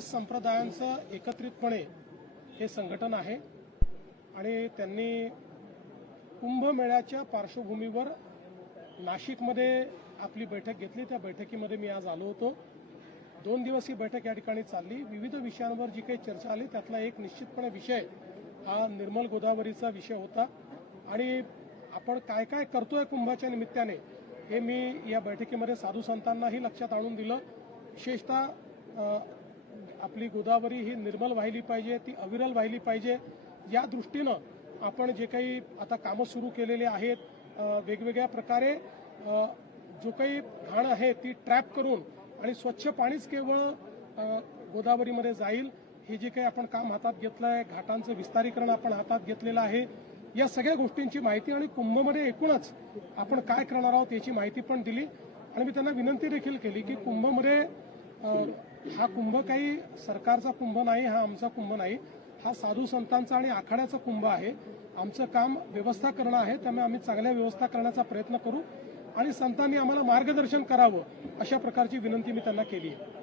संप्रदायांचं एकत्रितपणे हे संघटन आहे आणि त्यांनी कुंभमेळ्याच्या पार्श्वभूमीवर नाशिकमध्ये आपली बैठक घेतली। त्या बैठकीमध्ये मी आज आलो होतो। 2 दिवस ही बैठक या ठिकाणी चालली। विविध विषयांवर जी काही चर्चा आली त्यातला एक निश्चितपणे विषय हा निर्मल गोदावरीचा विषय होता आणि आपण काय काय करतोय कुंभाच्या निमित्ताने हे मी या बैठकीमध्ये साधू संतांनाही लक्षात आणून दिलं। विशेषतः आपली गोदावरी ही निर्मल वाहिली पाहिजे, ती अविरल वाहिली पाहिजे या दृष्टीनं आपण जे काही आता कामं सुरू केलेले आहेत, वेगवेगळ्या प्रकारे जो काही घाण आहे ती ट्रॅप करून आणि स्वच्छ पाणीच केवळ गोदावरीमध्ये जाईल हे जे काही आपण काम हातात घेतलं आहे, घाटांचं विस्तारीकरण आपण हातात घेतलेलं आहे, या सगळ्या गोष्टींची माहिती आणि कुंभमध्ये एकूणच आपण काय करणार आहोत याची माहिती पण दिली। आणि मी त्यांना विनंती देखील केली की कुंभमध्ये हा कुंभ काही सरकारचा कुंभ नाही, हा आमचा कुंभ नाही, हा साधू संतांचा आणि आखाड्याचा कुंभ आहे। आमचं काम व्यवस्था करणं आहे, त्यामुळे आम्ही चांगल्या व्यवस्था करण्याचा प्रयत्न करू आणि संतांनी आम्हाला मार्गदर्शन करावं अशा प्रकारची विनंती मी त्यांना केली आहे।